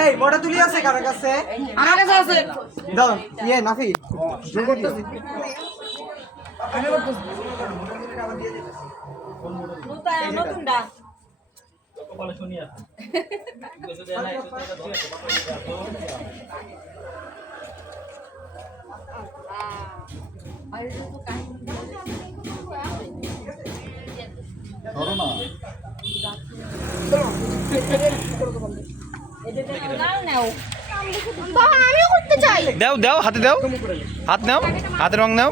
এই মোটা তুলি আছে কার কাছে? আমার কাছে আছে। দাও ইয়ে নাফি জোর করতেছি। নতুনটা কপালে শনি আছে ধরো না দাও দাও হাতে দাও, হাত নাও, হাতের রং নাও।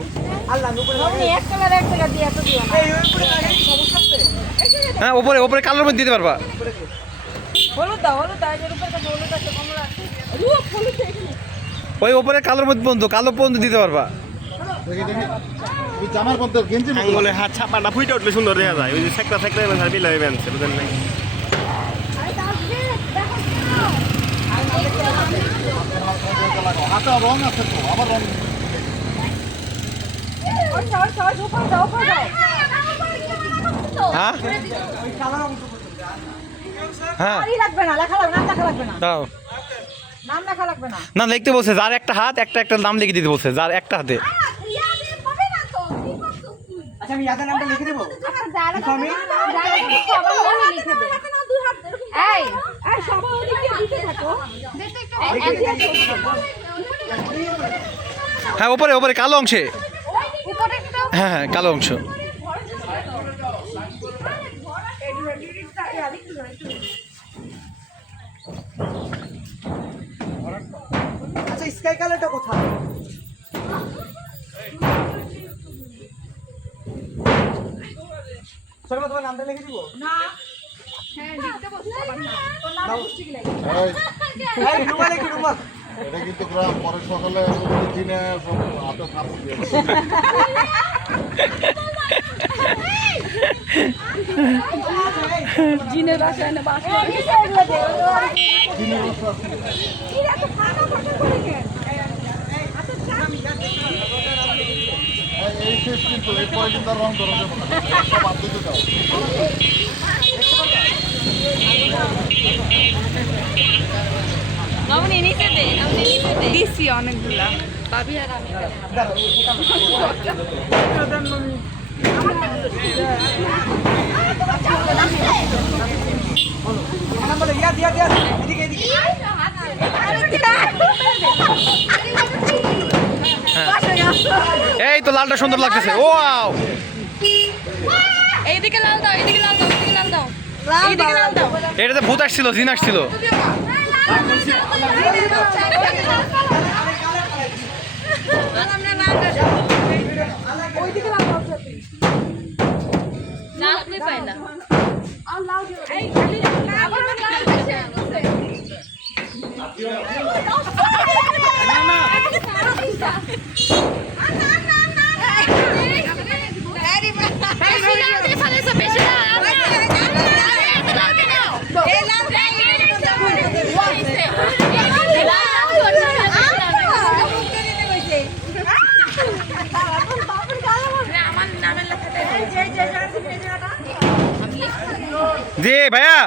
হ্যাঁ ওপরে ওপরে কালোর মধ্যে দিতে পারবা। ওই ওপরে কালোর মধ্যে পর্যন্ত, কালো পর্যন্ত দিতে পারবা। দেখি দেখি ওই জামার মধ্যে গেঞ্জি আঙ্গুলে হাত ছাপাটা ফুইটা উঠলে সুন্দর দেখা যায়। ওই যে সেকটা সেকটা বিল হয়ে বেনছে বুঝেন নাই। হাতে রং আছে তো আবার রং হ্যাঁ হ্যাঁ দাও না লিখতে বলছে, যার একটা হাত একটা একটা নাম লিখে দিতে বলছে, যার একটা হাতে। আচ্ছা আমি ইয়াদের নামটা লিখে দেব। আমি হ্যাঁ ওপরে ওপরে কালো অংশে, হ্যাঁ হ্যাঁ কালো অংশ। আচ্ছা স্কাই কালারটা কোথায়? শর্মা তোমার নামটা লিখে দিব? না এই রুমাল কি রুমাল? এটা কিন্তু গ্রাম পরে সকালে দিনে সব হাতে থাপড় দিয়ে জিনের বাসায় না বাসা দিনের বস্তা এই শেষ কিন্তু এই পরে কিন্তু আর রং ধরা যাবে না, সব বাদ দিতে দাও। নবনী নিচে দে, নবনী নিচে দে। দিছি অনেকগুলা ভাবি আর আমি নাম্বার ইয়া দিয়া দিয়া এদিকে এদিকে। এই তো লালটা সুন্দর লাগতেছে। ওয়াও এইদিকে লাল দাও, এইদিকে লাল দাও, এইদিকে লাল দাও, এইদিকে লাল দাও। এটাতে ভূত আসছিল, জিন আসছিল। লাল কই পাইলা? জি ভাইয়া।